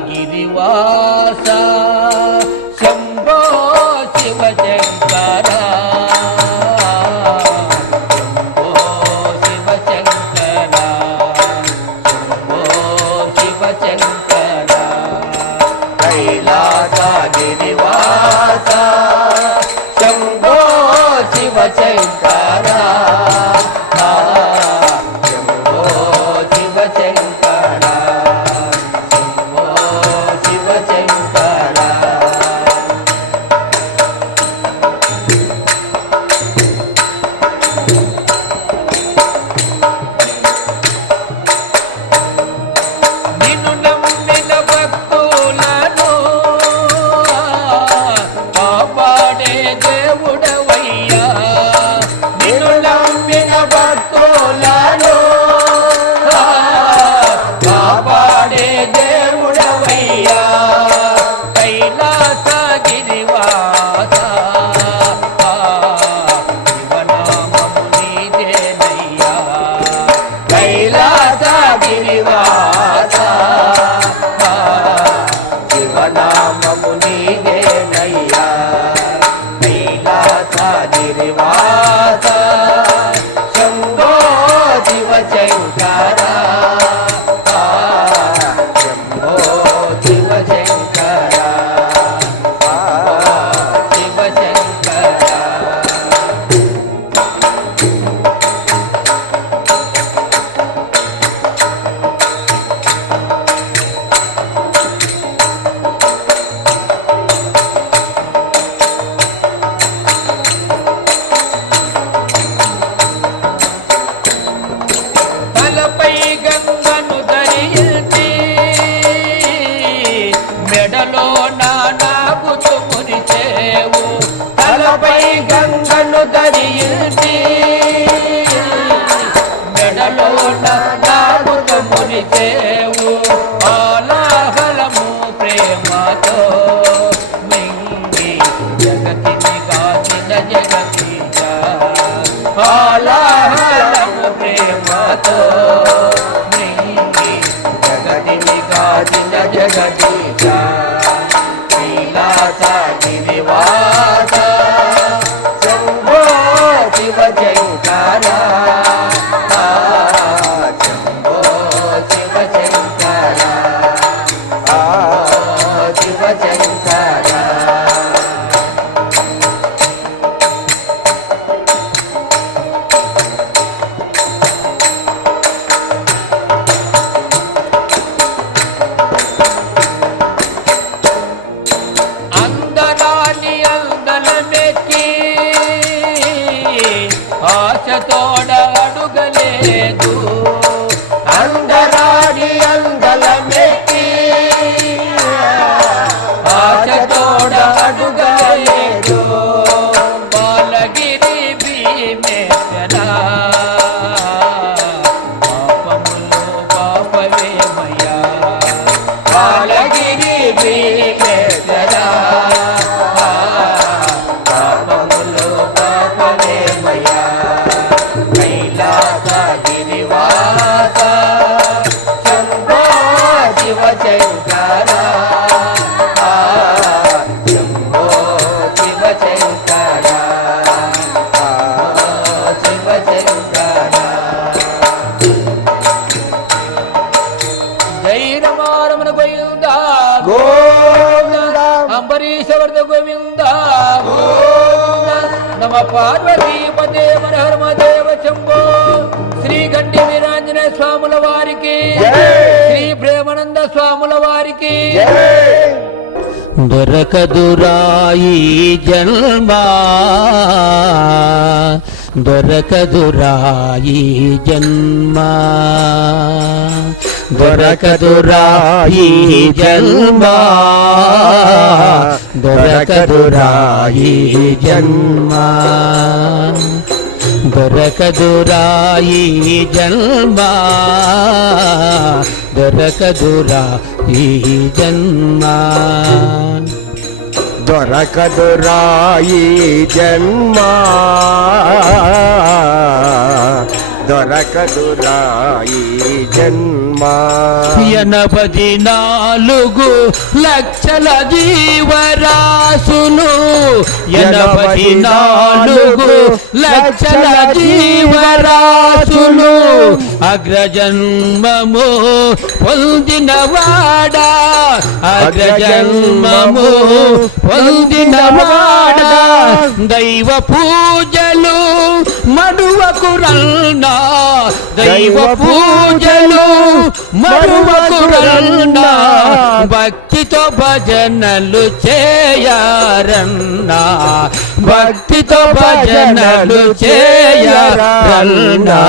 గిరివాస శంభో శివ శంకర శంభో శివ శంకర శంభో శివ శంకర కైలాస గిరివాస శంభో శివ శంకర గంగను ధరించి మెడలో నాగుతు మురిచేవు ఆలాహలము ప్రేమతో మింగి జగతిని కాచిన జగదీశ ఆలాహలము ప్రేమతో మింగి జగతిని కాచిన జగదీశ కైలాస గిరివాస శంభో శివ శంకర శంభో శివ శంకర శివ శంకర ఆశతోడ అడుగలేదు అందరాడి అందలమెక్కి ఆశతోడ అడుగలేదు బాలగిరి భీమేశ్వర పాపములు పాపవేమయ్యా బాలగిరి భీమేశ్వర పాపములు పాపవేమయ్యా కైలాస గిరివాస శంభో శివ శంకర శంభో శివ శంకర శివ శంకర జై రమారమణ గోవింద గోవింద అంబరీషవర్ధ గోవింద నమ పార్వతీ పదే హర మదేవ శంభో శ్రీ గండి వీరాంజనేయ స్వాముల వారికి శ్రీ ప్రేమానంద స్వాముల వారికి దొరకదురాయి జన్మా దొరకదురాయి జన్మా దొరకదురాయి జన్మా దొరకదురాయి జన్మా దొరకదురాయి జన్మా దొరకదురాయి జన్మా దొరకదురాయి జన్మా దొరకదురాయి జన్మ 84 లక్షల జీవరాశులు 84 లక్షల జీవరాశులు అగ్రజన్మము పొందినవాడా అగ్రజన్మము పొందినవాడా దైవ పూజలు మరువకురల్నా దైవ పూజలు మరువకురల్నా భక్తితో భజనలు చేయరన్నా భక్తితో భజనలు చేయరన్నా